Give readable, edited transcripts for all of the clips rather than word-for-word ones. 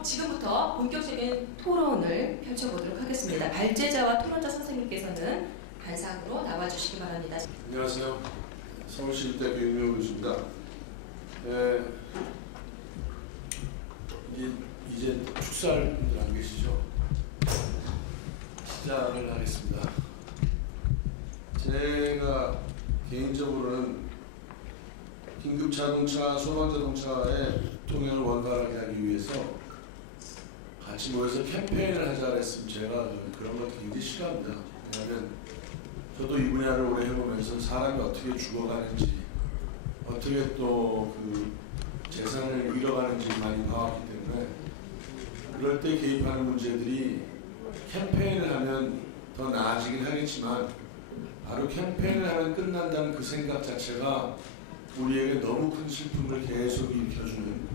그럼 지금부터 본격적인 토론을 펼쳐보도록 하겠습니다. 발제자와 토론자 선생님께서는 단상으로 나와주시기 바랍니다. 안녕하세요. 서울시립대 백명우 교수입니다. 이제 축사할 분들 안 계시죠? 시작을 하겠습니다. 제가 개인적으로는 긴급자동차, 소방자동차의 통행을 원활하게 하기 위해서 같이 모여서 캠페인을 하자 했으면 제가 그런 걸 굉장히 싫어합니다. 왜냐하면 저도 이 분야를 오래 해보면서 사람이 어떻게 죽어가는지, 어떻게 또 그 재산을 잃어가는지 많이 봐왔기 때문에 그럴 때 개입하는 문제들이 캠페인을 하면 더 나아지긴 하겠지만 바로 캠페인을 하면 끝난다는 그 생각 자체가 우리에게 너무 큰 슬픔을 계속 일으켜주는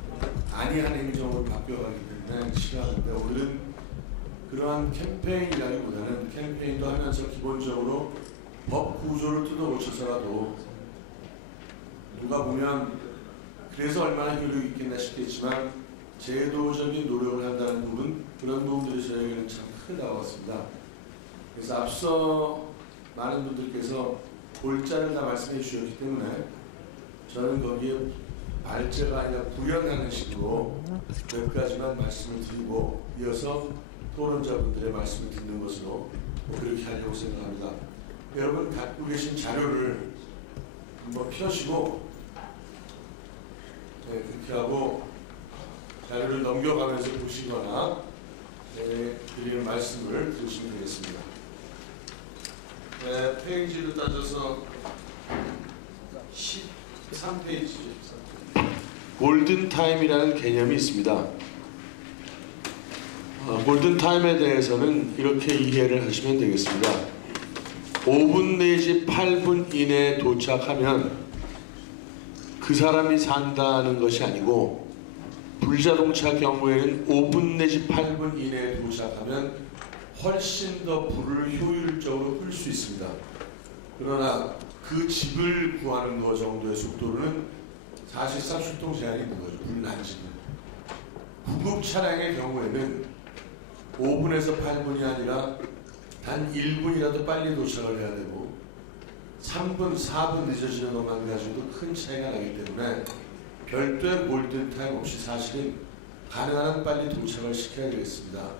안이한 행정으로 바뀌어가기 때문에 싫어하는데, 오늘은 그러한 캠페인이라기보다는 캠페인도 하면서 기본적으로 법 구조를 뜯어 고쳐서라도 누가 보면 그래서 얼마나 효력이 있겠나 싶겠지만 제도적인 노력을 한다는 부분, 그런 부분들이 저에게는 참 크다고 봤습니다. 그래서 앞서 많은 분들께서 골자를 다 말씀해 주셨기 때문에 저는 거기에 발제가 아니라 부연하는 식으로 몇 가지만 말씀을 드리고 이어서 토론자분들의 말씀을 듣는 것으로 그렇게 하려고 생각합니다. 여러분 갖고 계신 자료를 한번 펴시고, 그렇게 하고 자료를 넘겨가면서 보시거나 드리는 말씀을 들으시면 되겠습니다. 페이지를 따져서 13페이지 골든타임이라는 개념이 있습니다. 골든타임에 대해서는 이렇게 이해를 하시면 되겠습니다. 5분 내지 8분 이내에 도착하면 그 사람이 산다는 것이 아니고, 불자동차 경우에는 5분 내지 8분 이내에 도착하면 훨씬 더 불을 효율적으로 끌 수 있습니다. 그러나 그 집을 구하는 것 정도의 속도로는 사실상 출동 제한이 있는 거죠. 불난지는. 구급 차량의 경우에는 5분에서 8분이 아니라 단 1분이라도 빨리 도착을 해야 되고 3분, 4분 늦어지는 것만 가지고도 큰 차이가 나기 때문에 별도의 골든타임 없이 사실은 가능한 한 빨리 도착을 시켜야 되겠습니다.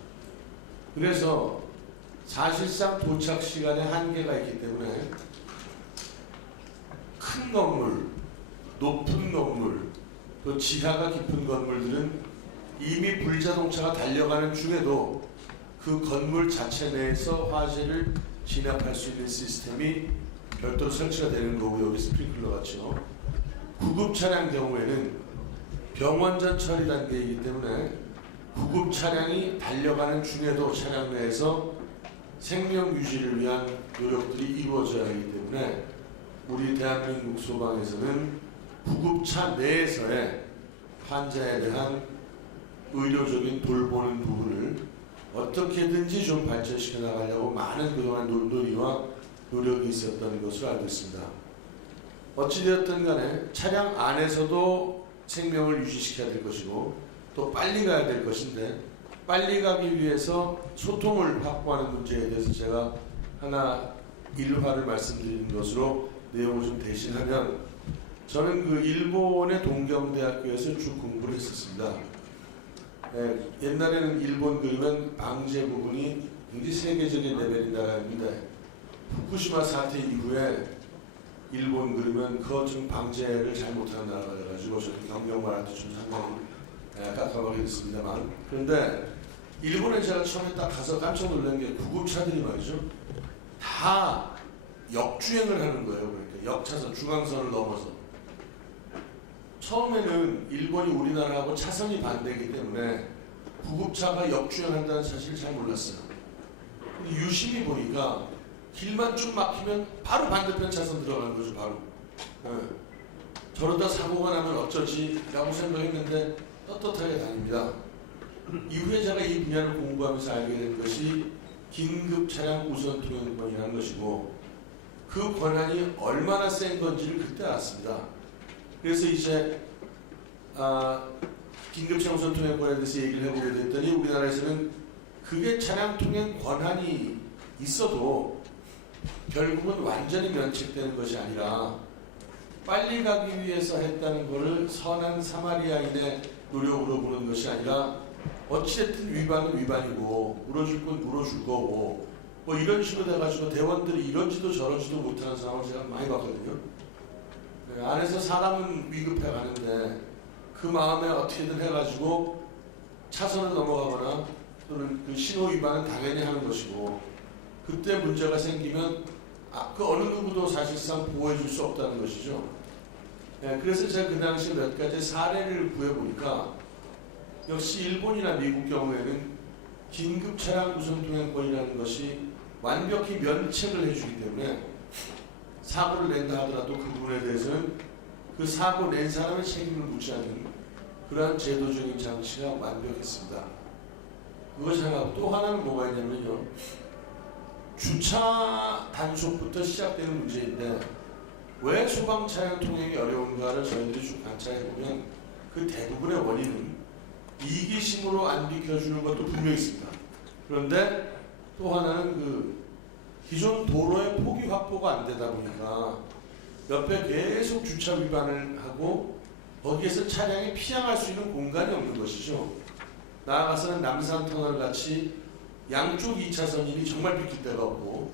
그래서 사실상 도착 시간에 한계가 있기 때문에 큰 건물, 높은 건물, 또 지하가 깊은 건물들은 이미 불자동차가 달려가는 중에도 그 건물 자체 내에서 화재를 진압할 수 있는 시스템이 별도로 설치가 되는 거고, 여기 스프링클러 같죠. 구급 차량 경우에는 병원전 처리 단계이기 때문에 구급 차량이 달려가는 중에도 차량 내에서 생명 유지를 위한 노력들이 이루어져야 하기 때문에 우리 대한민국 소방에서는 구급차 내에서의 환자에 대한 의료적인 돌보는 부분을 어떻게든지 좀 발전시켜 나가려고 많은 그동안 논의와 노력이 있었던 것으로 알고 있습니다. 어찌되었든 간에 차량 안에서도 생명을 유지시켜야 될 것이고 또 빨리 가야 될 것인데, 빨리 가기 위해서 소통을 확보하는 문제에 대해서 제가 하나 일화를 말씀드리는 것으로 내용을 좀 대신하면, 저는 그 일본의 동경대학교에서 쭉 공부를 했었습니다. 옛날에는 일본 그러면 방제 부분이 굉장히 세계적인 레벨인 나라입니다. 후쿠시마 사태 이후에 일본 그러면 그것 좀 방제를 잘 못하는 나라가 돼가지고 저도 경영관한테 좀 상당히 깜깜하게 됐습니다만, 그런데 일본에 제가 처음에 딱 가서 깜짝 놀란 게 구급차들이 말이죠, 다 역주행을 하는 거예요. 그러니까 역차선, 중앙선을 넘어서. 처음에는 일본이 우리나라하고 차선이 반대이기 때문에 구급차가 역주행한다는 사실을 잘 몰랐어요. 근데 유심히 보니까 길만 쭉 막히면 바로 반대편 차선 들어가는 거죠, 바로. 저러다 사고가 나면 어쩌지? 라고 생각했는데 떳떳하게 다닙니다. 이후에 제가 이 분야를 공부하면서 알게 된 것이 긴급 차량 우선 통행권이라는 것이고, 그 권한이 얼마나 센 건지를 그때 알았습니다. 그래서 이제 긴급차량 우선 통행권에 대해서 얘기를 해보게 됐더니 우리나라에서는 그게 차량 통행 권한이 있어도 결국은 완전히 면책되는 것이 아니라 빨리 가기 위해서 했다는 것을 선한 사마리아인의 노력으로 보는 것이 아니라 어찌됐든 위반은 위반이고 물어줄 건 물어줄 거고 뭐 이런 식으로 돼가지고 대원들이 이런지도 저런지도 못하는 상황을 제가 많이 봤거든요. 안에서 사람은 위급해 가는데 그 마음에 어떻게든 해가지고 차선을 넘어가거나 또는 그 신호 위반은 당연히 하는 것이고 그때 문제가 생기면 그 어느 누구도 사실상 보호해 줄 수 없다는 것이죠. 그래서 제가 그 당시 몇 가지 사례를 구해보니까 역시 일본이나 미국 경우에는 긴급 차량 우선 통행권이라는 것이 완벽히 면책을 해주기 때문에 사고를 낸다 하더라도 그 부분에 대해서는 그 사고 낸 사람의 책임을 묻지 않는 그러한 제도적인 장치가 완벽했습니다. 그것이 하나, 또 하나는 뭐가 있냐면요. 주차 단속부터 시작되는 문제인데 왜 소방 차량 통행이 어려운가를 저희들이 쭉 관찰해보면 그 대부분의 원인은 이기심으로 안 비켜주는 것도 분명히 있습니다. 그런데 또 하나는 그 기존 도로의 폭이 확보가 안 되다 보니까 옆에 계속 주차 위반을 하고 거기에서 차량이 피항할 수 있는 공간이 없는 것이죠. 나아가서는 남산터널 같이 양쪽 2차선이 정말 비킬 데가 없고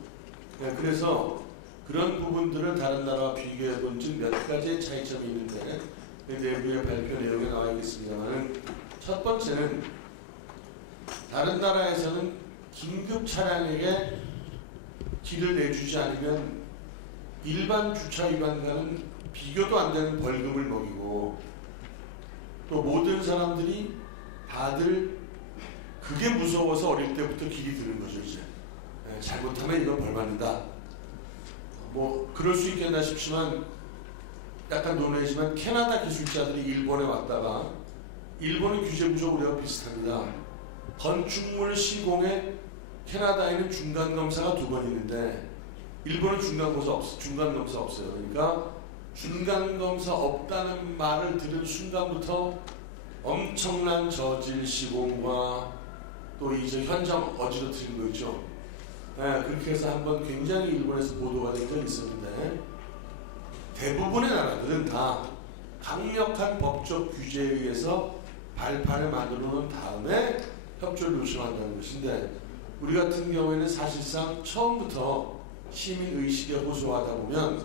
그래서 그런 부분들을 다른 나라와 비교해 본 즉 몇 가지의 차이점이 있는데 그 내부의 발표 내용에 나와 있겠습니다만 첫 번째는 다른 나라에서는 긴급 차량에게 길을 내주지 않으면 일반 주차 위반과는 비교도 안 되는 벌금을 먹이고 또 모든 사람들이 다들 그게 무서워서 어릴 때부터 길이 드는 거죠. 이제 잘못하면 이건 벌 받는다. 뭐 그럴 수 있겠나 싶지만 약간 논외지만 캐나다 기술자들이 일본에 왔다가 일본의 규제 구조 우리와 비슷합니다. 건축물 시공에 캐나다에는 중간 검사가 2번 있는데 일본은 중간 검사 없어요. 그러니까 중간 검사 없다는 말을 들은 순간부터 엄청난 저질 시공과 또 이제 현장 어지러뜨린 거 있죠. 그렇게 해서 한번 굉장히 일본에서 보도가 된 적이 있었는데 대부분의 나라들은 다 강력한 법적 규제에 의해서 발판을 만들어 놓은 다음에 협조를 요청한다는 것인데 우리 같은 경우에는 사실상 처음부터 시민의식에 호소하다 보면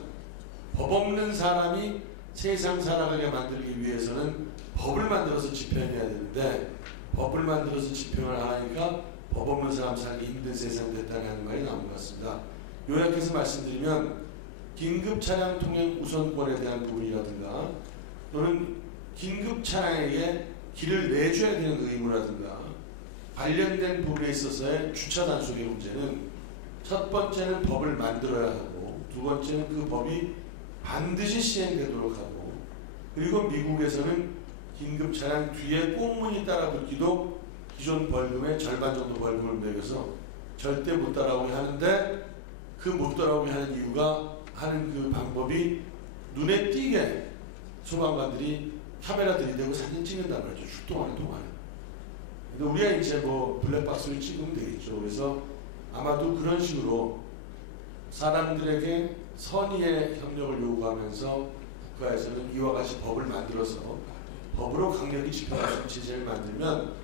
법 없는 사람이 세상 살아가게 만들기 위해서는 법을 만들어서 집행해야 되는데 법을 만들어서 집행을 안 하니까 법 없는 사람 살기 힘든 세상 됐다는 말이 나온 것 같습니다. 요약해서 말씀드리면 긴급 차량 통행 우선권에 대한 부분이라든가 또는 긴급 차량에게 길을 내줘야 되는 의무라든가 관련된 부분에 있어서의 주차 단속의 문제는 첫 번째는 법을 만들어야 하고 두 번째는 그 법이 반드시 시행되도록 하고 그리고 미국에서는 긴급 차량 뒤에 꽁무니 따라 붙기도 기존 벌금의 절반 정도 벌금을 매겨서 절대 못 따라오게 하는데 그 못 따라오게 하는 이유가 하는 그 방법이 눈에 띄게 소방관들이 카메라 들이대고 사진 찍는단 말이죠. 출동하는 동안에. 근데 우리가 이제 뭐 블랙박스를 찍으면 되겠죠. 그래서 아마도 그런 식으로 사람들에게 선의의 협력을 요구하면서 국가에서는 이와 같이 법을 만들어서 법으로 강력히 집행할 수 있는 체제를 만들면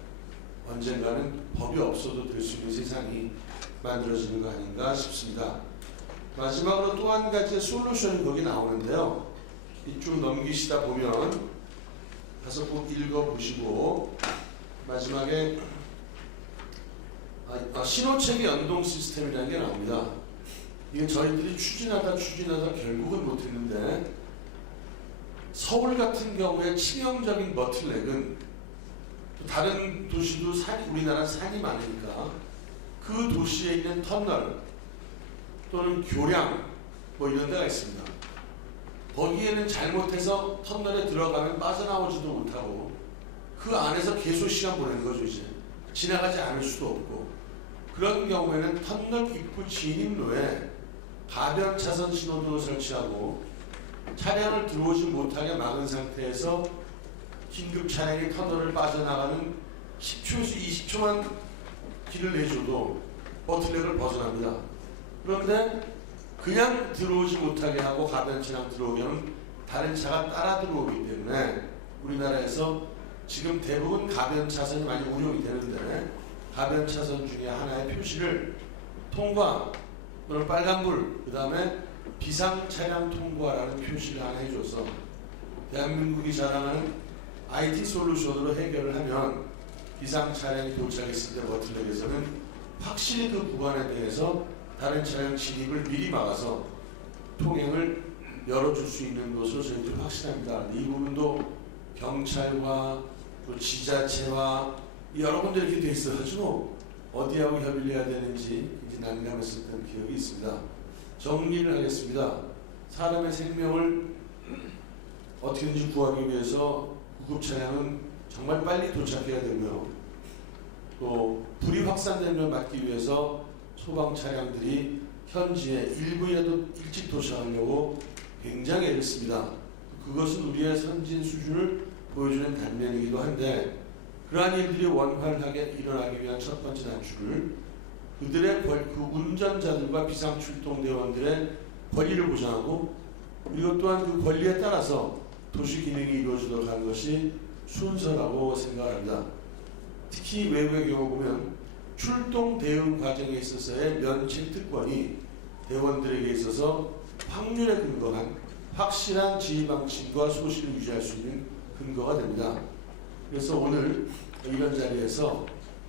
언젠가는 법이 없어도 될 수 있는 세상이 만들어지는 거 아닌가 싶습니다. 마지막으로 또 한 가지의 솔루션이 거기 나오는데요. 이쪽 넘기시다 보면 가서 꼭 읽어보시고 마지막에 신호체계 연동 시스템이라는 게 나옵니다. 이게 저희들이 추진하다 결국은 못했는데 서울 같은 경우에 치명적인 버틀넥은 다른 도시도 우리나라 산이 많으니까 그 도시에 있는 터널 또는 교량 뭐 이런 데가 있습니다. 거기에는 잘못해서 터널에 들어가면 빠져나오지도 못하고 그 안에서 계속 시간 보내는 거죠. 이제 지나가지 않을 수도 없고 그런 경우에는 터널 입구 진입로에 가변 차선 신호등을 설치하고 차량을 들어오지 못하게 막은 상태에서 긴급 차량이 터널을 빠져나가는 10초에서 20초만 길을 내줘도 버틀렉을 벗어납니다. 그런데 그냥 들어오지 못하게 하고 가변차량 들어오면 다른 차가 따라 들어오기 때문에 우리나라에서 지금 대부분 가변차선이 많이 운용이 되는데 가변차선 중에 하나의 표시를 통과 또는 빨간불 그 다음에 비상차량 통과라는 표시를 하나 해줘서 대한민국이 자랑하는 IT 솔루션으로 해결을 하면 비상차량이 도착했을 때 버틀렉에서는 확실히 그 구간에 대해서 다른 차량 진입을 미리 막아서 통행을 열어줄 수 있는 것으로 저희들이 확신합니다. 이 부분도 경찰과 또 지자체와 여러 군데 이렇게 돼 있어가지고 어디하고 협의를 해야 되는지 이제 난감했었던 기억이 있습니다. 정리를 하겠습니다. 사람의 생명을 어떻게든지 구하기 위해서 구급 차량은 정말 빨리 도착해야 되고요. 또 불이 확산되는 걸 막기 위해서 소방 차량들이 현지에 일부라도 일찍 도착하려고 굉장히 애를 씁니다. 그것은 우리의 선진 수준을 보여주는 단면이기도 한데 그러한 일들이 원활하게 일어나기 위한 첫 번째 단추를 그들의 그 운전자들과 비상출동대원들의 권리를 보장하고 그리고 또한 그 권리에 따라서 도시 기능이 이루어지도록 하는 것이 순서라고 생각합니다. 특히 외국의 경우 보면 출동 대응 과정에 있어서의 면책 특권이 대원들에게 있어서 확률에 근거한 확실한 지휘 방침과 소신을 유지할 수 있는 근거가 됩니다. 그래서 오늘 이런 자리에서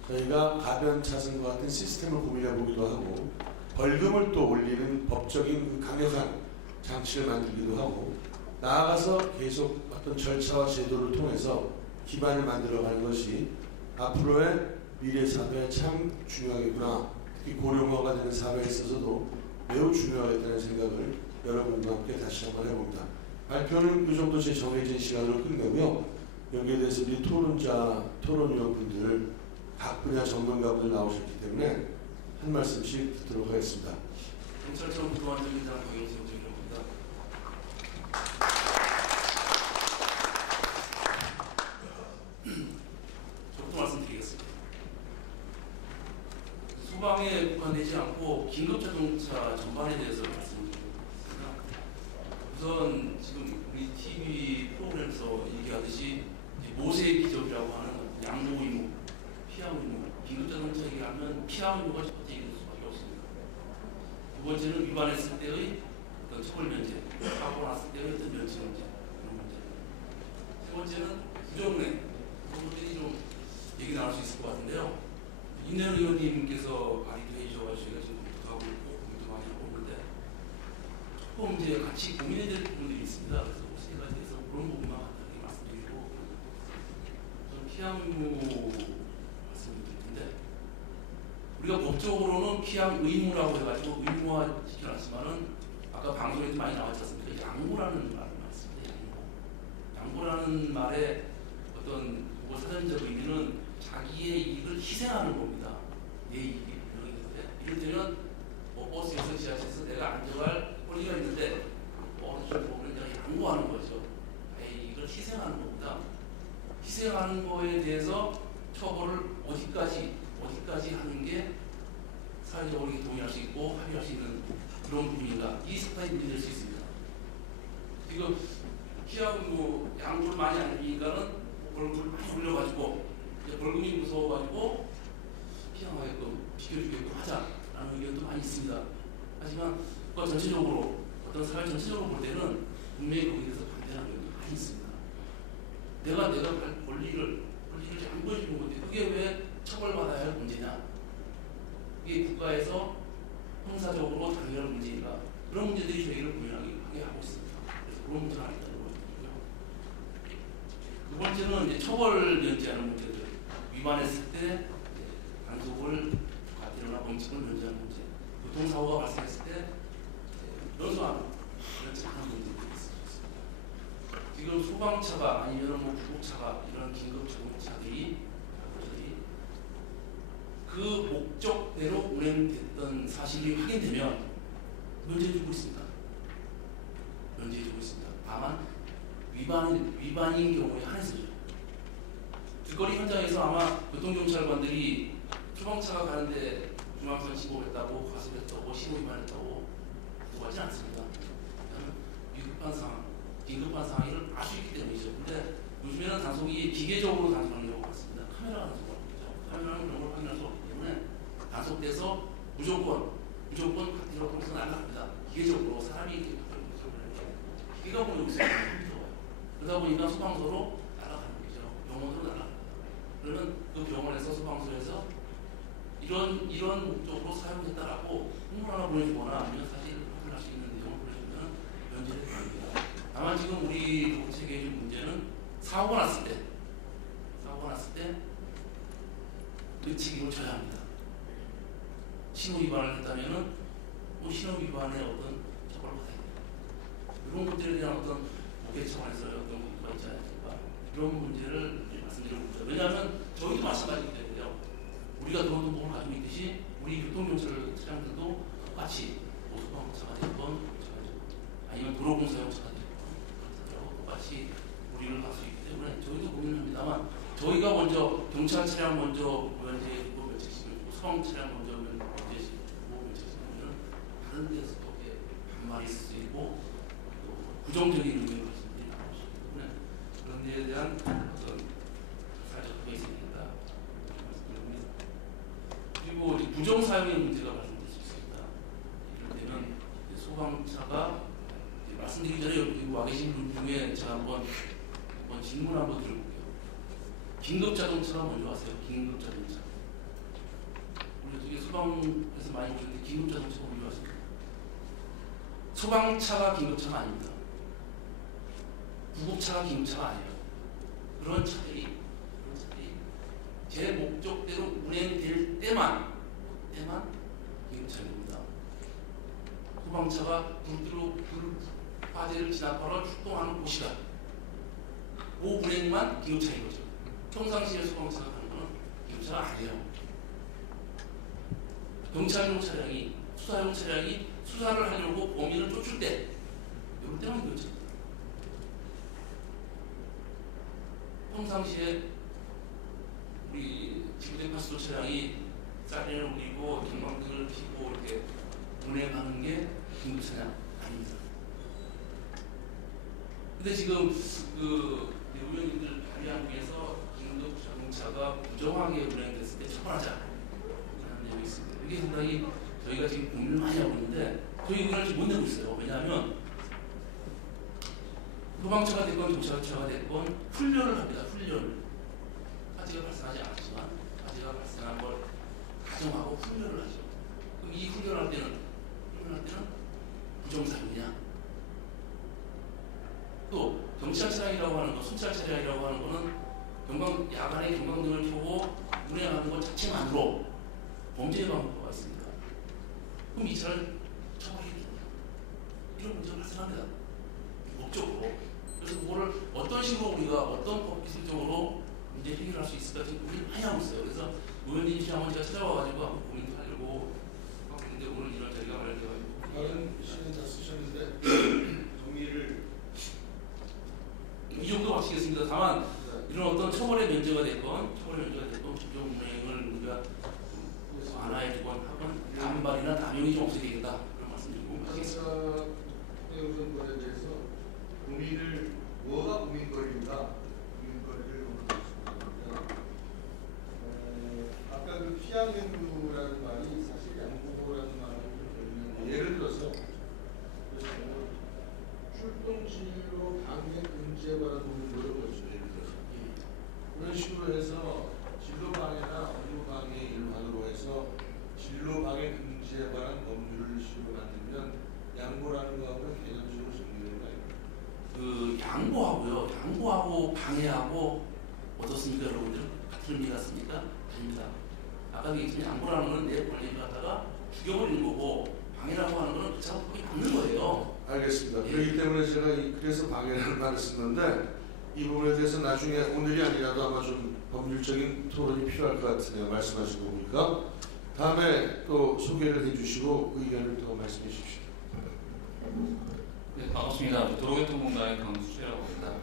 저희가 가변 차선과 같은 시스템을 고민해 보기도 하고 벌금을 또 올리는 법적인 그 강력한 장치를 만들기도 하고 나아가서 계속 어떤 절차와 제도를 통해서 기반을 만들어가는 것이 앞으로의 미래 사회에 참 중요하겠구나. 특히 고령화가 되는 사회에 있어서도 매우 중요하겠다는 생각을 여러분과 함께 다시 한번 해봅니다. 발표는 이 정도 제 정해진 시간으로 끝내고요. 여기에 대해서 우리 토론위원분들 각 분야 전문가분들 나오셨기 때문에 한 말씀씩 듣도록 하겠습니다. 경찰청 부동안전기장 박영수 경찰입니다. 저부터 말씀드리겠습니다. 소방에 국한되지 않고 긴급자동차 전반에 대해서 말씀드리겠습니다. 우선 지금 우리 TV 프로그램에서 얘기하듯이 모세의 기적이라고 하는 양보 의무, 피함 의무, 긴급자동차 얘기하면 피함 의무가 첫 번째 될 수밖에 없습니다. 두 번째는 위반했을 때의 어떤 처벌 면제, 사고 났을 때의 어떤 면제 문제, 그런 문제. 세 번째는 부정내, 그것들이 좀 얘기 나눌 수 있을 것 같은데요. 임내현 의원님께서 발의도 해주셔가지고 저희가 지금 검토하고 있고 고민도 많이 하고 있는데 조금 이제 같이 고민해야 될 부분들이 있습니다. 그래서 세 가지에서 그런 부분만 간단히 말씀드리고 저는 피함 의무 말씀드릴 텐데 우리가 법적으로는 피함 의무라고 해가지고 의무화 시켜놨지만은 아까 방송에도 많이 나왔지 않습니까? 양보라는 말을 말씀드립니다. 양보라는 말의 어떤 사전적 의미는 자기의 이익을 희생하는 겁니다. 내 이익이 이를테면 버스에서 지하철에서 내가 앉아갈 권리가 있는데 어느 정도는 내가 양보하는 거죠. 나의 이익을 희생하는 겁니다. 희생하는 거에 대해서 처벌을 어디까지 하는 게 사회적으로 동의할 수 있고 합의할 수 있는 그런 부분인가 이 사건이 문제될 수 있습니다. 지금 피하고 양보를 많이 안 하니까는 벌금을 많이 올려가지고 벌금이 무서워가지고 피하게끔 비켜주게끔 하자라는 의견도 많이 있습니다. 하지만 그거 전체적으로 어떤 사회 전체적으로 볼 때는 분명히 거기에 대해서 반대하는 의견도 많이 있습니다. 내가 권리를 양보해주는 건데 그게 왜 처벌받아야 할 문제냐? 이게 국가에서 형사적으로 당연한 문제인가? 그런 문제들이 저희를 고민하게 하고 있습니다. 그래서 그런 문제가 아니다는 거거든요. 두 번째는 이제 처벌 면제하는 문제들. 위반했을 때 단속을 과태료나 범칙을 면제하는 문제. 교통사고가 발생했을 때 연소하는 이런 작은 문제들이 있습니다. 지금 소방차가 아니면 뭐 구급차가 이런 긴급 자동차들이 그 목적대로 운행됐던 사실이 확인되면 면제해주고 있습니다. 면제해주고 있습니다. 다만 위반인 경우에 한해서죠. 길거리 현장에서 아마 교통경찰관들이 소방차가 가는데 중앙선 신고했다고 과속했다고 신고 위반했다고 보고하지 않습니다. 위급한 상황, 긴급한 상황을 알 수 있기 때문이죠. 근데 요즘에는 단속이 기계적으로 단속하는 경우가 많습니다. 카메라 단속을 하죠. 카메라는 그런 걸 확인할 수 없기 때문에 단속돼서 무조건 카트로 통해서 날아갑니다. 기계적으로 사람이 이렇게 기계가 보이고 있어요. 그러다 보니까 소방서로 날아가는 거죠. 병원으로 날아갑니다. 그러면 그 병원에서 소방서에서 이런 목적으로 사용했다라고 홍보를 하나 보내주거나 아니면 사실 확인할 수 있는 내용을 보내주면 면제를 드립니다. 다만 지금 우리 법체계의 문제는 사고가 났을 때 의치기로 쳐야 합니다. 신호 위반을 했다면은 신호 위반의 어떤 처벌을 받아야 됩니다. 이런 것들에 대한 어떤 법의 차원에서 어떤 문제가 있지 않습니까? 이런 문제를 말씀드리고 있습니다. 왜냐하면 저희도 마찬가지이기 때문에요. 우리가 그런 돈을 가지고 있듯이 우리 교통경찰 차량들도 똑같이 소방차가 됐건 아니면 도로공사용차가 됐건 똑같이 우리를 갈 수 있기 때문에 저희도 고민을 합니다만 저희가 먼저 경찰 차량 먼저 면제시키고 면책시키고 소방 차량 먼저 면제시키고 면책시키면 다른 데서 또 반발이 있을 수 있고 또 부정적인 의견을 가진 분들이 나올 수 있기 때문에 그런 데에 대한 어떤 사회적 합의가 생긴다 말씀드립니다. 그리고 부정 사용의 문제가 발생될 수 있습니다. 이럴 때는 소방차가 말씀드리기 전에 여기 와 계신 분 중에 제가 한번 질문 한번 드려볼게요. 긴급 자동차가 먼저 왔어요. 긴급 자동차. 우리 어떻게 소방에서 많이 보셨는데 긴급 자동차가 먼저 왔습니다. 소방차가 긴급차가 아닙니다. 구급차가 긴급차가 아니에요. 그런 차들이 제 목적대로 운행될 때만 긴급차입니다. 소방차가 불 화재를 진압하러 출동하는 곳이다. 그 운행만 긴급차인 거죠. 평상시에 소방차가 가는 거는 긴급차가 아니에요. 경찰용 차량이 수사용 차량이 수사를 하려고 범인을 쫓을 때 이럴 때만 긴급차입니다. 평상시에 우리 지구대파수도 차량이 사이렌을 울리고 경광등을 켜고 이렇게 운행하는 게 긴급차량 아닙니다. 근데 지금 그 의원님들 발의안 중에서 긴급 자동차가 부정하게 운행됐을 때 처벌하자 라는 내용이 있습니다. 이게 상당히 저희가 지금 고민을 많이 하고 있는데 저희 의견을 지금 못 내고 있어요. 왜냐하면 소방차가 됐건 경찰차가 됐건 훈련을 합니다. 훈련을. 화재가 발생하지 않았지만 화재가 발생한 걸 가정하고 훈련을 하죠. 그럼 이 훈련할 때는 부정사용이냐? 또 경찰 차량이라고 하는 거, 순찰 차량이라고 하는 거는 야간에 경광등을 켜고 운행하는 것 자체만으로 범죄 방법가 있습니다. 그럼 이 차를 처벌해야겠냐? 이런 문제가 발생합니다. 목적으로. 그래서 그거를 어떤 식으로 우리가 어떤 법 기술적으로 문제 해결할 수 있을까 지금 고민을 많이 하고 있어요. 그래서 의원님이 한번 제가 찾아와가지고 한번 고민도 하려고 근데 오늘 이런 자리가 마련돼가지고 다른 시간 다 쓰셨는데 정리를 이 정도 마치겠습니다. 다만 이런 어떤 처벌의 면제가 됐건 부정 운행을 우리가 완화해주건 하건 남발이나 남용이 좀 없어야 되겠다 그런 말씀드리고 하겠습니다. 우선 거에 대해서 고민을 뭐가 고민거리인가 고민거리를 물어보겠습니다. 아까 그 피양행루라는 말이 사실 양보라는 말을 좀 예를 들어서 출동 진로 방해 금지에 관한 부분을 보여주죠. 예를 들어서 그런 식으로 해서 진로 방해나 업무 방해 일환으로 해서 진로 방해 금지에 관한 법률을 식으로 만들면 양보라는 거하고 개념적으로 정리되는 거 아닙니까? 그 양보하고 방해하고 어떻습니까, 여러분들? 같은 의미 같습니까? 아닙니다. 아까 얘기했지만 양보라는 건 내 권리를 갖다가 죽여버리는 거고 방해라고 하는 거는 그 차가 거의 막는 거예요. 알겠습니다. 예. 그렇기 때문에 제가 그래서 방해라는 말을 쓴 건데 이 부분에 대해서 나중에 오늘이 아니라도 아마 좀 법률적인 토론이 필요할 것 같으네요. 말씀하신 거 보니까 다음에 또 소개를 해주시고 의견을 더 말씀해 주십시오. 네, 반갑습니다. 도로교통공단의 강수재라고 합니다.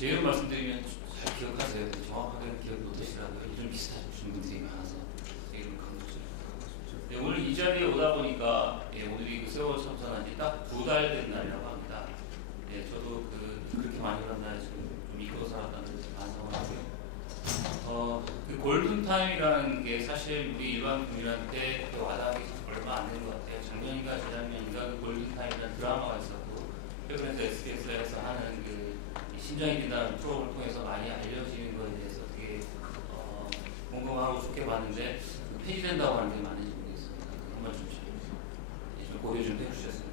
제 이름 말씀드리면 잘 기억하세요. 정확하게는 기억 못하시더라고요. 좀 비슷하신 분들이 많아서 제 이름 강조드립니다. 네, 오늘 이 자리에 오다 보니까 오늘이 그 세월 참선한 지 딱 2달 된 날이라고 합니다. 저도 그렇게 많이 그런 날 지금 좀 잊고 살았다는 데 반성을 하고요. 그 골든타임이라는 게 사실 우리 일반 국민한테 와닿기 얼마 안 된 것 같아요. 작년인가 재작년인가 그 골든타임이라는 드라마가 있었고 최근에 SBS에서 하는 그 심장이 뛴다는 프로그램을 통해서 많이 알려지는 것에 대해서 되게 궁금하고 좋게 봤는데 폐지된다고 하는 게 맞는지 모르겠습니다. 한번 좀 고려 좀 해주셨으면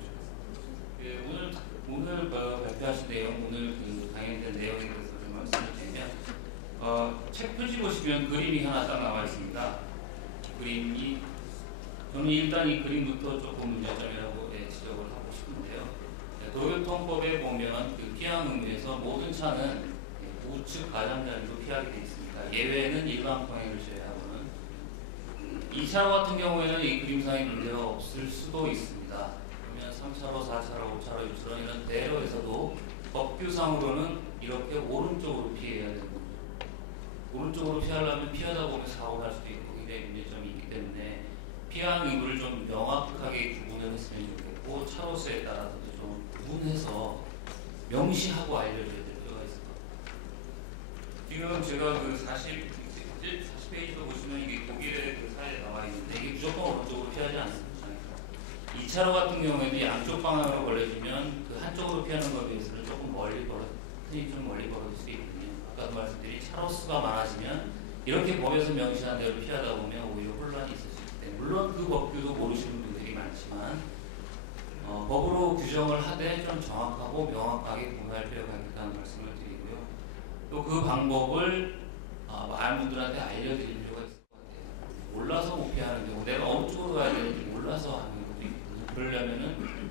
좋겠습니다. 오늘 발표하신 내용, 오늘 그 강연된 내용에 대해서 좀 말씀을 드리면 책 표지 보시면 그림이 하나 딱 나와 있습니다. 그림이 저는 일단 이 그림부터 조금 문제점이라고 지적을 하고 싶은데요. 도로교통법에 보면 그 피항 의무에서 모든 차는 우측 가장자리로 피하게 되어 있습니다. 예외는 일반 통행을 제외하고는. 이 차로 같은 경우에는 이 그림상에 문제가 없을 수도 있습니다. 그러면 3차로, 4차로, 5차로, 6차로 이런 대로에서도 법규상으로는 이렇게 오른쪽으로 피해야 되는 거죠. 오른쪽으로 피하려면 피하다 보면 사고 날 수도 있고 굉장히 문제점이 있기 때문에 피항 의무를 좀 명확하게 구분을 했으면 좋겠고 차로수에 따라서 좀 구분해서 명시하고 알려줘야 될 필요가 있을 것 같아요. 지금 제가 그 40페이지도 보시면 이게 독일의 그 사례에 나와 있는데 이게 무조건 오른쪽으로 피하지 않습니다. 2차로 같은 경우에는 양쪽 방향으로 벌어지면 그 한쪽으로 피하는 것에 비해서는 조금 흔히 좀 멀리 벌어질 수 있거든요. 아까도 말씀드린 차로수가 많아지면 이렇게 법에서 명시한 대로 피하다 보면 오히려 혼란이 있을 수 있기 때문에 물론 그 법규도 모르시는 분들이 많지만 법으로 규정을 하되 좀 정확하고 명확하게 구분할 필요가 있다는 말씀을 드리고요. 또 그 방법을 많은 분들한테 알려드릴 필요가 있을 것 같아요. 몰라서 못 피하는 경우 내가 어느 쪽으로 가야 되는지 몰라서 하는 것도 있거든요. 그러려면은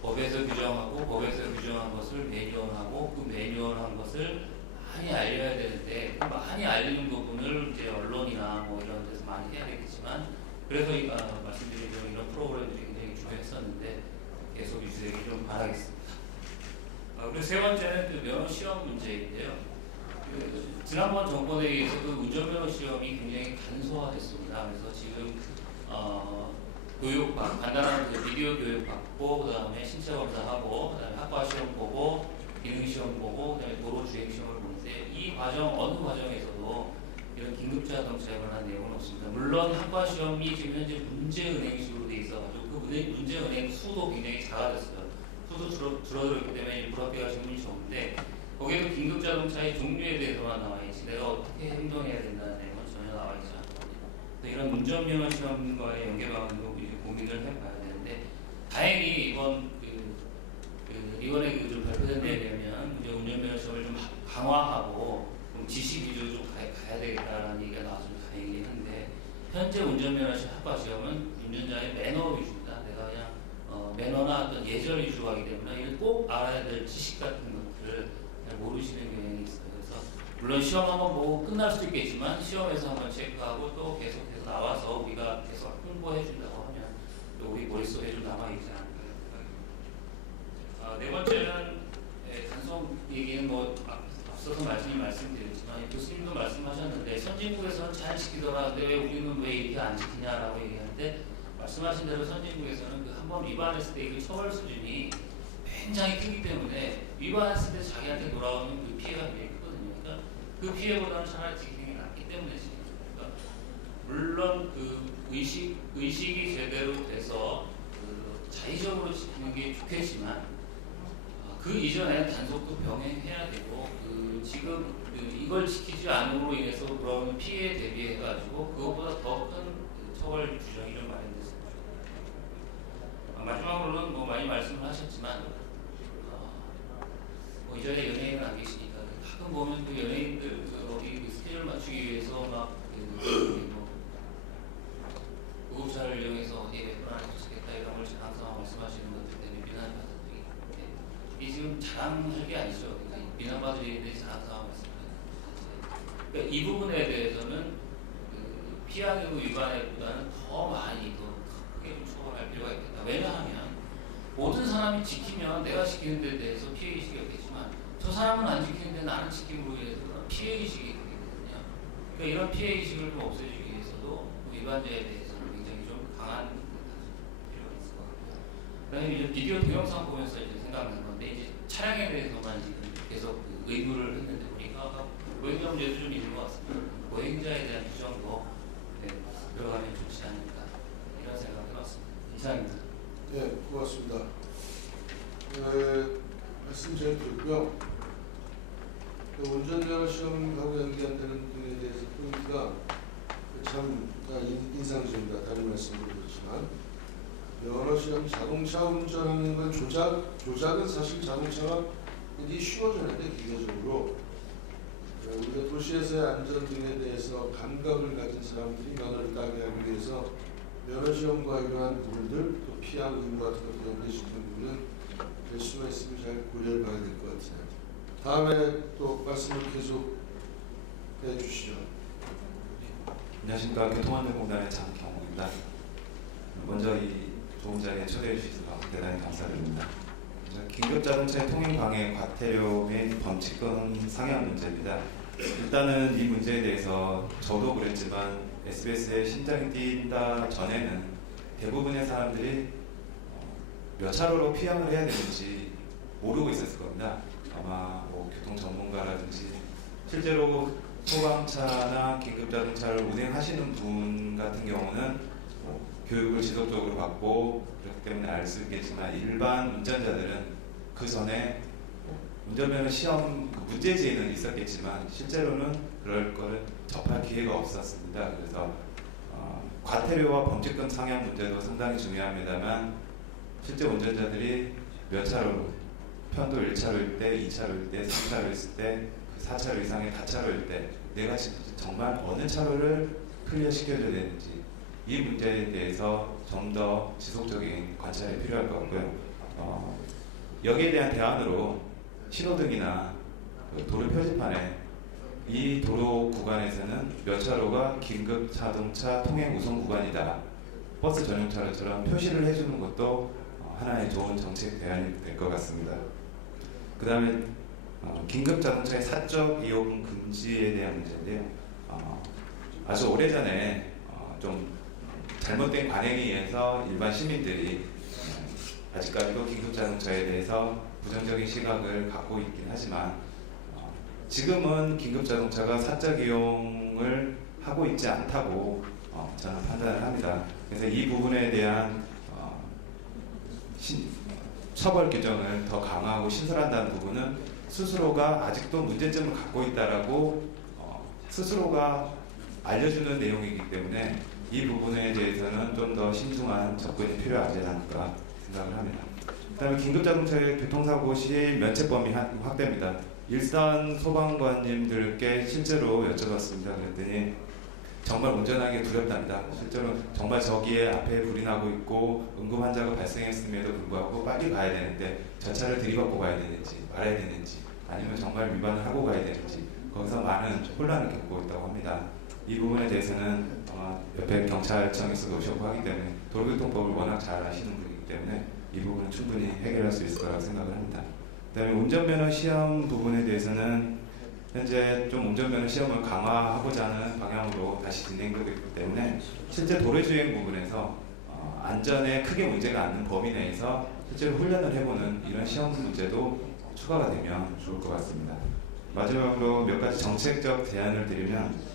법에서 규정하고 법에서 규정한 것을 매뉴얼하고 그 매뉴얼한 것을 많이 알려야 되는데 그 많이 알리는 부분을 이제 언론이나 뭐 이런 데서 많이 해야 되겠지만 그래서 말씀드린 이런 프로그램들이 굉장히 중요했었는데 계속 유지되기 좀 바라겠습니다. 그리고 세 번째는 그 면허 시험 문제인데요. 지난번 정권에 의해서 그 운전면허 시험이 굉장히 간소화됐습니다. 그래서 지금 간단한 그 비디오 교육 받고 그다음에 신체 검사하고 그다음에 학과 시험 보고 기능 시험 보고 그다음에 도로 주행 시험을 보는데 이 과정 어느 과정에서도 이런 긴급 자동차에 관한 내용은 없습니다. 물론 학과 시험이 지금 현재 문제 은행식으로 돼 있어가지고 그 문제 은행 수도 굉장히 작아졌어요. 수도 줄어들었기 때문에 불합격하 신분이 좋은데 거기에도 긴급 자동차의 종류에 대해서만 나와 있지 내가 어떻게 행동해야 된다는 내용은 전혀 나와 있지 않거든요. 이런 운전면허 시험과의 연계 방안도 이제 고민을 해봐야 되는데 다행히 이번에 좀 발표된 데에 의하면 이제 운전면허 시험을 좀 강화하고 좀 지식 위주로 좀 가야 되겠다라는 얘기가 나와서 좀 다행이긴 한데 현재 운전면허 학과 시험은 운전자의 매너 위주입니다. 내가 그냥 매너나 어떤 예절 위주로 가기 때문에 이건 꼭 알아야 될 지식 같은 것들을 잘 모르시는 경향이 있어요. 그래서 물론 시험 한번 보고 끝날 수도 있겠지만 시험에서 한번 체크하고 또 계속해서 나와서 우리가 계속 홍보해 준다고 하면 또 우리 머릿속에 좀 남아있지 않을까 생각합니다. 네 번째는 단속 얘기는 뭐 앞서서 말씀드렸지만 교수님도 말씀하셨는데 선진국에서는 잘 지키더라는데 왜 우리는 왜 이렇게 안 지키냐라고 얘기하는데 말씀하신 대로 선진국에서는 그 한 번 위반했을 때 그 처벌 수준이 굉장히 크기 때문에 위반했을 때 자기한테 돌아오는 그 피해가 굉장히 크거든요. 그러니까 그 피해보다는 차라리 지키는 게 낫기 때문에 지키는 거니까 물론 그 의식이 제대로 돼서 그 자의적으로 지키는 게 좋겠지만 그 이전에 단속도 병행해야 되고 지금 이걸 지키지 않음으로 인해서 돌아오는 피해에 대비해가지고 그것보다 더 큰 처벌 규정이 좀 마련됐습니다. 마지막으로는 뭐 많이 말씀을 하셨지만 뭐 이전에 연예인은 안 계시니까 가끔 보면 그 연예인들 어디 스케줄 맞추기 위해서 막 구급차를 이용해서 어디에 몇 분 안에 도착했다 이런 걸 자랑스러워 말씀하시는 것들 때문에 비난받는 적이 있는데 이게 지금 자랑할 게 아니죠. 그러니까 비난받을 일인데 자랑스러워 말씀하시는 그러니까 이 부분에 대해서는 그 피항 의무 위반보다는 더 많이 더 크게 좀 처벌할 필요가 있겠다. 왜냐하면 모든 사람이 지키면 내가 지키는 데 대해서 피해의식이 없겠지만 저 사람은 안 지키는데 나는 지킴으로 인해서 그런 피해의식이 되거든요. 그러니까 이런 피해의식을 좀 없애주기 위해서도 위반자에 대해서는 굉장히 좀 강한 필요가 있을 것 같고요. 그다음에 이제 비디오 동영상 보면서 이제 생각나는 건데 이제 차량에 대해서만 지금 계속 그 의무를 했는데 보니까 보행자 문제도 좀 있는 것 같습니다. 보행자에 대한 규정도 들어가면 좋지 않을까 이런 생각을 해봤습니다. 이상입니다. 네, 고맙습니다. 말씀 잘 들었고요. 운전면허 시험하고 연계한다는 부분에 대해서 포인트가 참 인상적입니다. 다른 말씀도 그렇지만 면허 시험 자동차 운전하는 건 조작은 사실 자동차가 굉장히 쉬워졌는데 기계적으로 우리가 도시에서의 안전 등에 대해서 감각을 가진 사람들이 면허를 따게 하기 위해서 면허 시험과 이러한 룰들 또 피한 의무 같은 것도 연계시키는 부분은 될 수가 있으면 잘 고려해 봐야 될 것 같아요. 다음에 또 말씀을 계속 해주시죠. 안녕하십니까. 교통안전공단의 장경호입니다. 먼저 이 좋은 자리에 초대해 주셔서 대단히 감사드립니다. 긴급자동차의 통행 방해 과태료 및 범칙금 상향 문제입니다. 일단은 이 문제에 대해서 저도 그랬지만 SBS에 심장이 뛴다 전에는 대부분의 사람들이 몇 차로로 피항을 해야 되는지 모르고 있었을 겁니다. 아마 뭐 교통 전문가라든지 실제로 소방차나 긴급자동차를 운행하시는 분 같은 경우는 교육을 지속적으로 받고 그렇기 때문에 알 수 있겠지만 일반 운전자들은 그 전에 운전면허 시험 문제지에는 있었겠지만 실제로는 그럴 거를 접할 기회가 없었습니다. 그래서 과태료와 범칙금 상향 문제도 상당히 중요합니다만 실제 운전자들이 몇 차로로 편도 1차로일 때, 2차로일 때, 3차로일 때, 4차로 이상의 다차로일 때 내가 정말 어느 차로를 클리어 시켜줘야 되는지 이 문제에 대해서 좀 더 지속적인 관찰이 필요할 것 같고요. 여기에 대한 대안으로 신호등이나 도로 표지판에 이 도로 구간에서는 몇 차로가 긴급 자동차 통행 우선 구간이다. 버스 전용 차로처럼 표시를 해주는 것도 하나의 좋은 정책 대안이 될 것 같습니다. 그 다음에 긴급 자동차의 사적 이용 금지에 대한 문제인데요. 아주 오래전에 좀 잘못된 관행에 의해서 일반 시민들이 아직까지도 긴급 자동차에 대해서 부정적인 시각을 갖고 있긴 하지만 지금은 긴급 자동차가 사적 이용을 하고 있지 않다고 저는 판단을 합니다. 그래서 이 부분에 대한 처벌 규정을 더 강화하고 신설한다는 부분은 스스로가 아직도 문제점을 갖고 있다라고 스스로가 알려주는 내용이기 때문에 이 부분에 대해서는 좀 더 신중한 접근이 필요하지 않을까 생각을 합니다. 그다음에 긴급자동차의 교통사고 시 면책 범위 확대입니다. 일선 소방관님들께 실제로 여쭤봤습니다. 그랬더니 정말 운전하기 두렵답니다. 실제로 정말 저기에 앞에 불이 나고 있고 응급 환자가 발생했음에도 불구하고 빨리 가야 되는데 저 차를 들이받고 가야 되는지 말아야 되는지 아니면 정말 위반을 하고 가야 되는지 거기서 많은 혼란을 겪고 있다고 합니다. 이 부분에 대해서는 옆에 경찰청에서도 오셨고 하기 때문에 도로교통법을 워낙 잘 아시는 분이기 때문에 이 부분은 충분히 해결할 수 있을 거라고 생각을 합니다. 그다음에 운전면허 시험 부분에 대해서는 현재 좀 운전면허 시험을 강화하고자 하는 방향으로 다시 진행되고 있기 때문에 실제 도로주행 부분에서 안전에 크게 문제가 않는 범위 내에서 실제로 훈련을 해보는 이런 시험 문제도 추가가 되면 좋을 것 같습니다. 마지막으로 몇 가지 정책적 제안을 드리면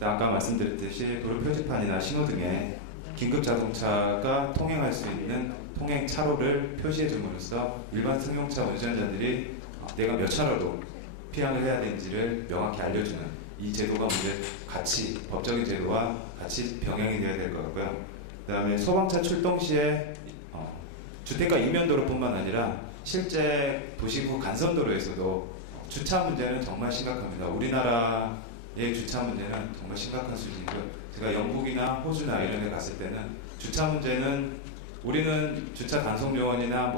아까 말씀드렸듯이 도로 표지판이나 신호등에 긴급 자동차가 통행할 수 있는 통행 차로를 표시해 줌으로써 일반 승용차 운전자들이 내가 몇 차로로 피항을 해야 되는지를 명확히 알려주는 이 제도가 같이 법적인 제도와 같이 병행이 되어야 될 것 같고요. 그 다음에 소방차 출동 시에 주택가 이면도로뿐만 아니라 실제 도시구 간선도로에서도 주차 문제는 정말 심각합니다. 우리나라의 주차 문제는 정말 심각한 수준이고요. 제가 영국이나 호주나 이런 데 갔을 때는 주차 문제는 우리는 주차 단속 요원이나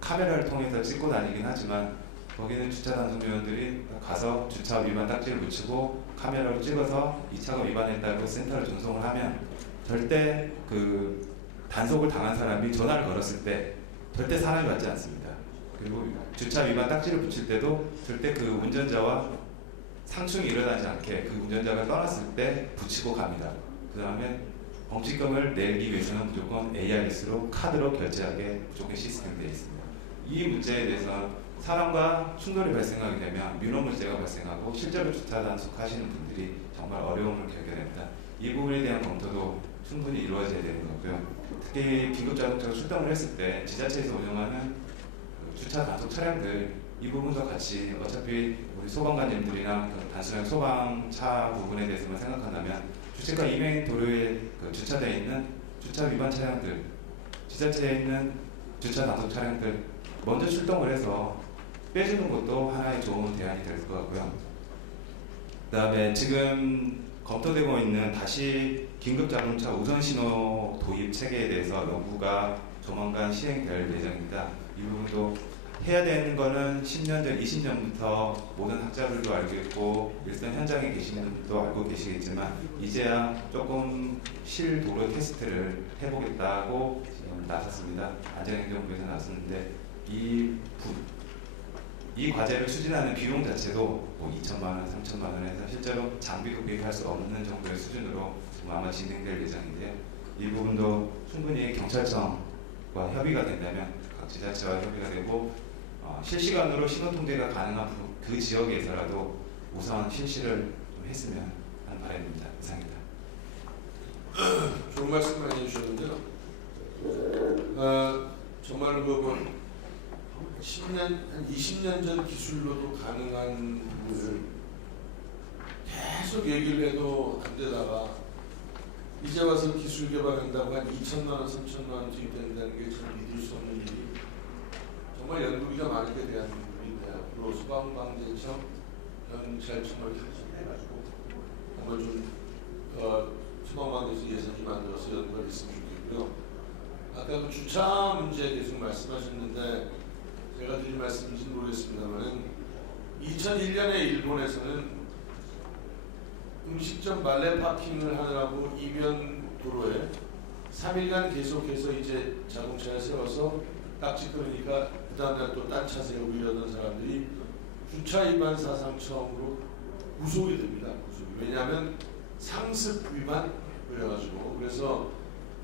카메라를 통해서 찍고 다니긴 하지만 거기는 주차 단속 요원들이 가서 주차 위반 딱지를 붙이고 카메라로 찍어서 이 차가 위반했다고 센터를 전송을 하면 절대 단속을 당한 사람이 전화를 걸었을 때 절대 사람이 받지 않습니다. 그리고 주차 위반 딱지를 붙일 때도 절대 그 운전자와 상충이 일어나지 않게 그 운전자가 떠났을 때 붙이고 갑니다. 그 다음에 범칙금을 내기 위해서는 무조건 ARS로 카드로 결제하게 무조건 시스템되어 있습니다. 이 문제에 대해서 사람과 충돌이 발생하게 되면 민원 문제가 발생하고 실제로 주차 단속하시는 분들이 정말 어려움을 겪게 됩니다. 이 부분에 대한 검토도 충분히 이루어져야 되는 거고요. 특히 긴급자동차가 출동을 했을 때 지자체에서 운영하는 주차 단속 차량들 이 부분도 같이 어차피 우리 소방관님들이나 단순한 소방차 부분에 대해서만 생각한다면 주택가 이메인 도로에 주차되어 있는 주차 위반 차량들, 지자체에 있는 주차 단속 차량들 먼저 출동을 해서 빼주는 것도 하나의 좋은 대안이 될 것 같고요. 그다음에 지금 검토되고 있는 다시 긴급자동차 우선신호 도입 체계에 대해서 연구가 조만간 시행될 예정입니다. 이 부분도 해야 되는 거는 10년 전, 20년부터 모든 학자들도 알고 있고 일선 현장에 계시는 분도 알고 계시겠지만 이제야 조금 실도로 테스트를 해보겠다고 지금 나섰습니다. 안전행정부에서 나섰는데 이 과제를 추진하는 비용 자체도 뭐 2천만 원, 3천만 원에서 실제로 장비도 구입할 수 없는 정도의 수준으로 아마 진행될 예정인데요. 이 부분도 충분히 경찰청과 협의가 된다면 각 지자체와 협의가 되고 실시간으로 신호 통제가 가능한 그 지역에서라도 우선 실시를 좀 했으면 하는 바람입니다. 이상입니다. 좋은 말씀 많이 해주셨는데요. 정말 그건 10년, 한 20년 전 기술로도 가능한 부분을 계속 얘기를 해도 안 되다가 이제 와서 기술 개발한다고 한 2천만 원, 3천만 원 투입된다는 게 참 믿을 수 없는 일이 정말 연구비가 많게 대한 부분인데 앞으로 소방방재청, 경찰청을 해가지고 한번 좀 소방방재청 예산이 만들어서 연구가 있으면 좋겠고요. 아까 그 주차 문제 계속 말씀하셨는데 제가 드릴 말씀인지는 모르겠습니다만 2001년에 일본에서는 음식점 발레 파킹을 하느라고 이면 도로에 3일간 계속해서 이제 자동차를 세워서 딱지 끊으니까 그 다음날 또 딴 차 세우고 이러던 사람들이 주차 위반 사상 처음으로 구속이 됩니다. 왜냐하면 상습 위반 그래가지고 그래서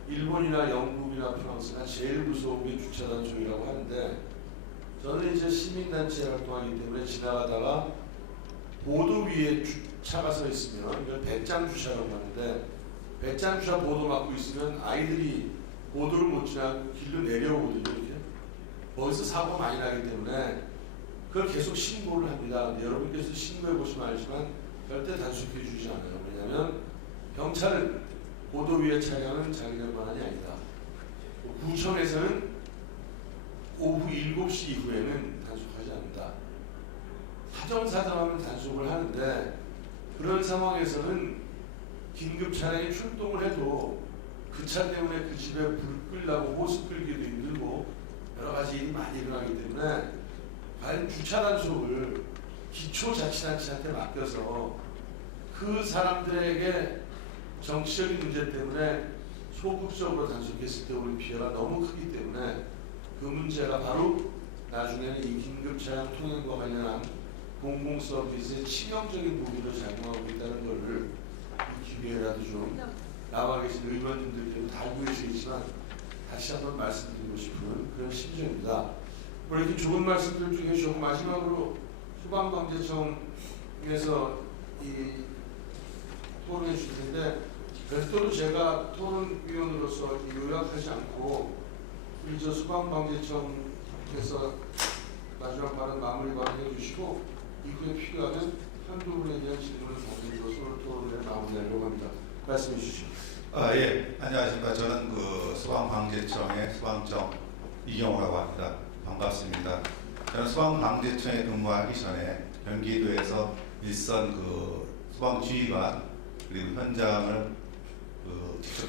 일본이나 영국이나 프랑스가 제일 무서운 게 주차 단속이라고 하는데 저는 이제 시민단체 활동하기 때문에 지나가다가 보도 위에 차가 서 있으면 이걸 배짱 주차라고 하는데 배짱 주차 보도 막고 있으면 아이들이 보도를 못 지나고 길로 내려오거든요. 이렇게. 거기서 사고가 많이 나기 때문에 그걸 계속 신고를 합니다. 근데 여러분께서 신고해 보시면 알지만 절대 단속해 주지 않아요. 왜냐하면 경찰은 보도 위의 차량은 자기네 권한이 아니다. 구청에서는 오후 7시 이후에는 단속하지 않는다. 사정사정하면 단속을 하는데 그런 상황에서는 긴급 차량이 출동을 해도 그 차 때문에 그 집에 불 끌려고 호스 끌기도 힘들고 여러 가지 일이 많이 일어나기 때문에 과연 주차 단속을 기초자치단체한테 맡겨서 그 사람들에게 정치적인 문제 때문에 소극적으로 단속했을 때 오는 피해가 너무 크기 때문에 그 문제가 바로 나중에는 이 긴급차량 통행과 관련한 공공서비스의 치명적인 부분으로 작용하고 있다는 것을 이 기회라도 좀 나와 계신 의원님들께도 다 알고 계시겠지만 다시 한번 말씀드리고 싶은 그런 심정입니다. 오늘 이렇게 좋은 말씀들 좀 해주셨고 마지막으로 소방방재청에서 이 토론해 주실 텐데 별도로 제가 토론위원으로서 요약하지 않고 우리 저 소방방재청에서 마지막 발언 마무리 발언해 주시고 이후에 필요하면 한두 분에 대한 질문을 받는 것으로 토론을 마무리하려고 합니다. 말씀해 주시죠. 예, 안녕하십니까. 저는 그 소방방재청의 소방청 이경호라고 합니다. 반갑습니다. 저는 소방방재청에 근무하기 전에 경기도에서 일선 그 소방지휘관 그리고 현장을 직접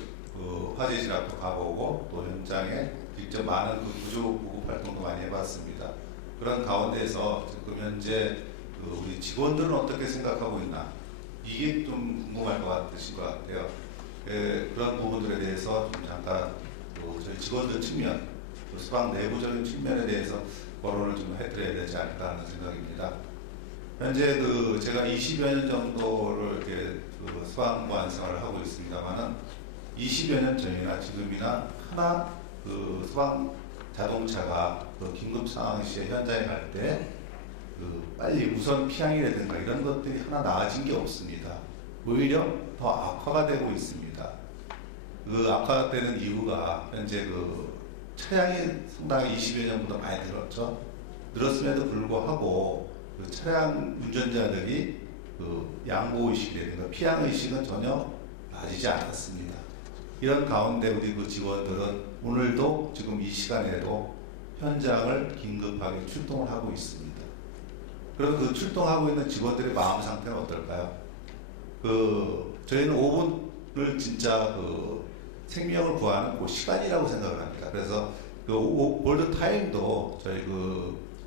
화재 진압도 가보고 또 현장에 직접 많은 구조 보급 활동도 많이 해봤습니다. 그런 가운데서 지금 현재 우리 직원들은 어떻게 생각하고 있나 이게 좀 궁금할 것 같아요. 그런 부분들에 대해서 좀 잠깐 저희 직원들 측면 그 소방 내부적인 측면에 대해서 거론을 좀 해드려야 되지 않을까 하는 생각입니다. 현재 제가 20여 년 정도를 이렇게 소방관 생활을 하고 있습니다만은 20여 년 전이나 지금이나 하나 소방 자동차가 긴급 상황 시에 현장에 갈 때 빨리 우선 피항이라든가 이런 것들이 하나 나아진 게 없습니다. 오히려 더 악화가 되고 있습니다. 악화되는 이유가 현재 차량이 상당히 20여 년보다 많이 늘었죠. 늘었음에도 불구하고 차량 운전자들이 양보의식이라든가 피항의식은 전혀 빠지지 않았습니다. 이런 가운데 우리 직원들은 오늘도 지금 이 시간에도 현장을 긴급하게 출동을 하고 있습니다. 그럼 출동하고 있는 직원들의 마음 상태는 어떨까요? 저희는 5분을 진짜 생명을 구하는 시간이라고 생각을 합니다. 그래서 골든 타임도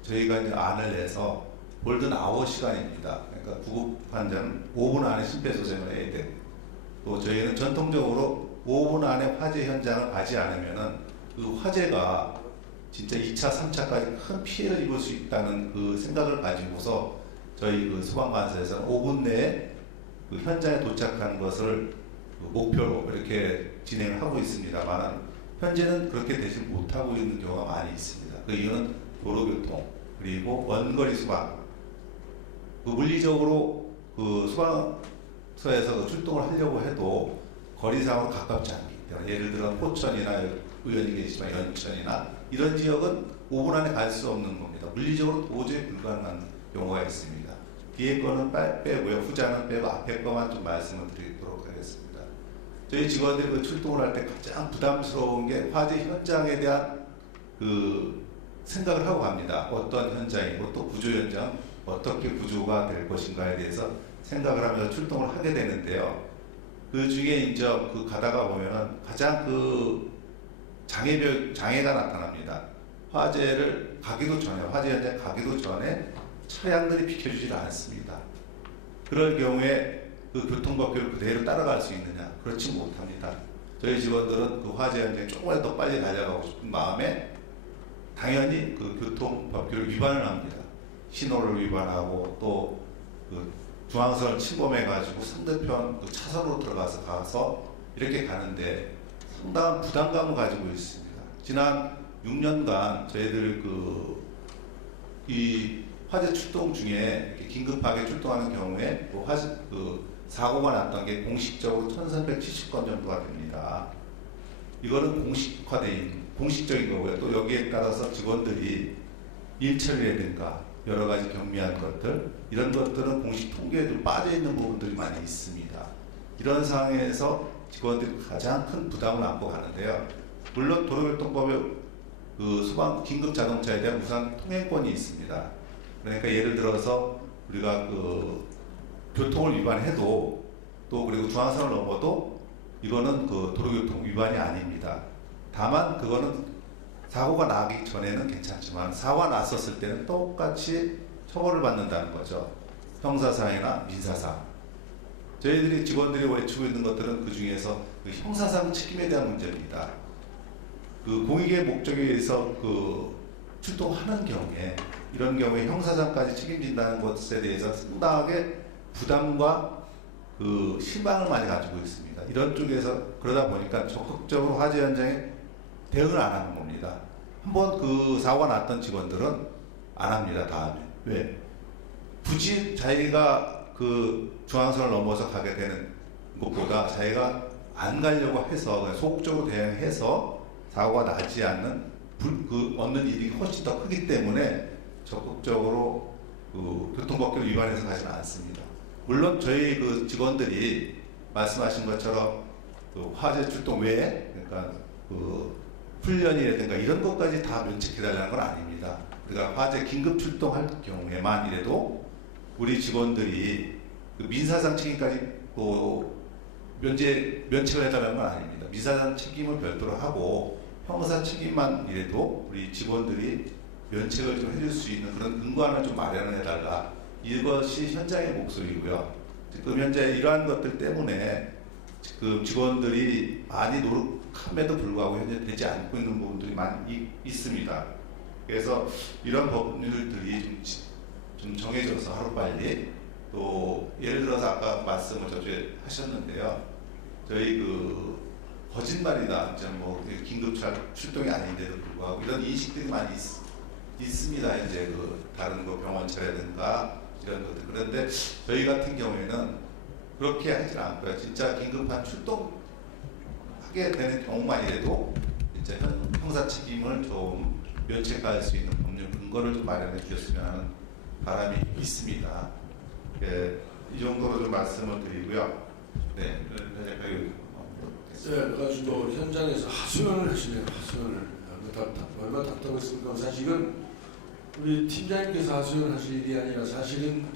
저희가 이제 안을 내서 골든 아워 시간입니다. 그러니까 구급 환자는 5분 안에 심폐소생을 해야 되고, 또 저희는 전통적으로 5분 안에 화재 현장을 가지 않으면은 화재가 진짜 2차, 3차까지 큰 피해를 입을 수 있다는 생각을 가지고서 저희 소방관서에서는 5분 내에 현장에 도착하는 것을 목표로 이렇게 진행을 하고 있습니다만, 현재는 그렇게 되지 못하고 있는 경우가 많이 있습니다. 그 이유는 도로교통 그리고 원거리 소방, 물리적으로 소방서에서 출동을 하려고 해도 거리상으로 가깝지 않기 때문에, 예를 들어 포천이나 의원이 계시지만 연천이나 이런 지역은 5분 안에 갈 수 없는 겁니다. 물리적으로 도저히 불가능한 경우가 있습니다. 뒤에 거는 빼고요, 후자는 빼고 앞에 거만 좀 말씀을 드리도록 하겠습니다. 저희 직원들이 출동을 할 때 가장 부담스러운 게 화재 현장에 대한 생각을 하고 갑니다. 어떤 현장이고 또 구조 현장 어떻게 구조가 될 것인가에 대해서 생각을 하면서 출동을 하게 되는데요. 그 중에 이제 가다가 보면은 가장 장애가 나타납니다. 화재 현장에 가기도 전에 차량들이 비켜주질 않습니다. 그럴 경우에 교통법규를 그대로 따라갈 수 있느냐? 그렇지 못합니다. 저희 직원들은 화재 현장에 조금이라도 더 빨리 달려가고 싶은 마음에 당연히 교통법규를 위반을 합니다. 신호를 위반하고 또 중앙선을 침범해가지고 상대편 차선으로 가서 이렇게 가는데 상당한 부담감을 가지고 있습니다. 지난 6년간 저희들 이 화재 출동 중에 이렇게 긴급하게 출동하는 경우에 사고가 났던 게 공식적으로 1,370건 정도가 됩니다. 이거는 공식적인 거고요. 또 여기에 따라서 직원들이 일처리라든가 여러 가지 경미한 것들, 이런 것들은 공식 통계에 좀 빠져 있는 부분들이 많이 있습니다. 이런 상황에서 직원들이 가장 큰 부담을 안고 가는데요. 물론 도로교통법에 소방 긴급 자동차에 대한 우선 통행권이 있습니다. 그러니까 예를 들어서 우리가 교통을 위반해도 또 그리고 중앙선을 넘어도 이거는 도로교통 위반이 아닙니다. 다만 그거는 사고가 나기 전에는 괜찮지만 사고가 났었을 때는 똑같이 처벌을 받는다는 거죠. 형사상이나 민사상. 저희들이 직원들이 외치고 있는 것들은 그 중에서 형사상 책임에 대한 문제입니다. 공익의 목적에 의해서 출동하는 경우에 이런 경우에 형사상까지 책임진다는 것에 대해서 상당하게 부담과 실망을 많이 가지고 있습니다. 이런 쪽에서 그러다 보니까 적극적으로 화재 현장에 대응을 안 하는 겁니다. 한번 사고가 났던 직원들은 안 합니다. 다음에. 왜? 굳이 자기가 중앙선을 넘어서 가게 되는 것보다 자기가 안 가려고 해서 그냥 소극적으로 대응해서 사고가 나지 않는 얻는 이익이 훨씬 더 크기 때문에 적극적으로 교통법규를 위반해서 가지는 않습니다. 물론 저희 직원들이 말씀하신 것처럼 화재 출동 외에 그러니까 훈련이라든가 이런 것까지 다 면책해달라는 건 아닙니다. 우리가 화재 긴급 출동할 경우에만이라도 우리 직원들이 민사상 책임까지 면책을 해달라는 건 아닙니다. 민사상 책임을 별도로 하고 형사 책임만이라도 우리 직원들이 면책을 좀 해줄 수 있는 그런 근거안을 좀 마련을 해달라. 이것이 현장의 목소리고요. 지금 현재 이러한 것들 때문에 그 직원들이 많이 노력함에도 불구하고 현재 되지 않고 있는 부분들이 많이 있습니다. 그래서 이런 법률들이 좀 정해져서 하루빨리 또 예를 들어서 아까 말씀을 저쪽에 하셨는데요. 저희 그 거짓말이다, 이제 뭐 긴급 출동이 아닌데도 불구하고 이런 인식들이 많이 있습니다. 현재 그 다른 그 병원차라든가 이런 것들. 그런데 저희 같은 경우에는 그렇게 하지 않고요. 진짜 긴급한 출동하게 되는 경우만이라도 진짜 형사 책임을 좀 면책할 수 있는 법률 근거를 좀 마련해 주셨으면 하는 바람이 있습니다. 예, 이 정도로 좀 말씀을 드리고요. 네, 그래가지고 현장에서 하소연을 하시네요. 하소연을. 얼마나 답답했습니까? 사실은 우리 팀장님께서 하소연을 하실 일이 아니라 사실은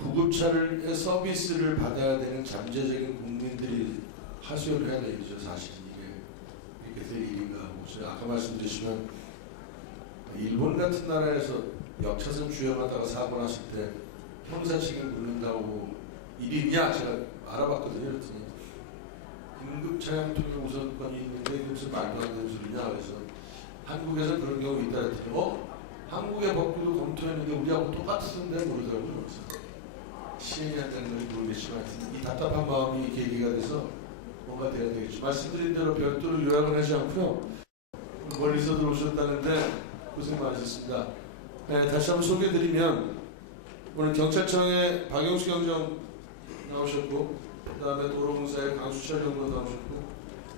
구급차를 서비스를 받아야 되는 잠재적인 국민들이 하소연을 해야 되겠죠. 사실 이게 이렇게 될 일인가 하고. 아까 말씀드리시면 일본 같은 나라에서 역차선 주행하다가 사고 났을 때 형사 책임 묻는다고 일이 있냐 제가 알아봤거든요. 그랬더니 긴급 차량 통행 우선권이 있는데 무슨 말도 안 되는 소리냐. 그래서 한국에서 그런 경우 있다 했더니 한국의 법규도 검토했는데 우리하고 똑같은데 모르더라고요. 그래서 시행이 안 되는 건지 모르겠지만 이 답답한 마음이 계기가 돼서 뭔가 돼야 되겠죠. 말씀드린 대로 별도로 요약을 하지 않고요. 멀리서 들어오셨다는데 고생 많으셨습니다. 네, 다시 한번 소개해드리면 오늘 경찰청의 박영수 경장 나오셨고, 그 다음에 도로공사의 강수철 경관 나오셨고,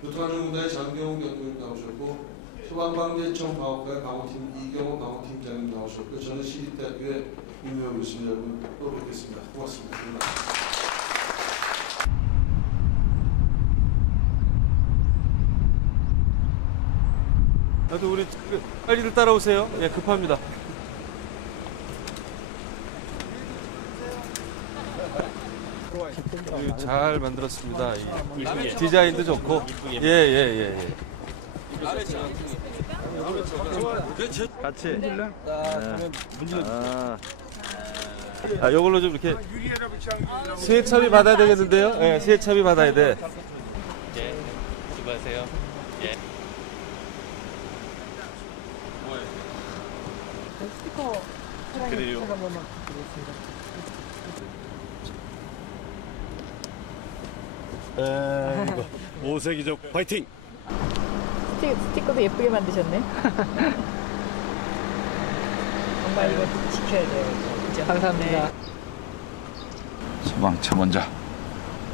교통안전공단의 장경훈 경관 나오셨고, 소방방재청 방어과의 방어팀 이경호 방어팀장님 나오셨고, 저는 시립대학교에 임명하고 있습니다. 여러분 또 뵙겠습니다. 고맙습니다. 나도 우리 빨리들 따라오세요. 예, 급합니다. 잘 만들었습니다. 이 디자인도 좋고. 예. 같이. 요걸로 좀 이렇게 세차비 받아야 되겠는데요? 예, 세차비 받아야 돼. 예, 수고하세요. 예. 스티커 그래요. 한 번만 드리겠습니다. 모세기적 화이팅! 스티커도 예쁘게 만드셨네. 정말 이거 지켜야 돼요. 진짜. 감사합니다. 소방차 먼저.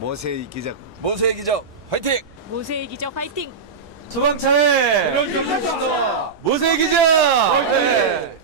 모세의 기적 화이팅! 모세의 기적 화이팅! 소방차에 모세의 기적! 화이팅!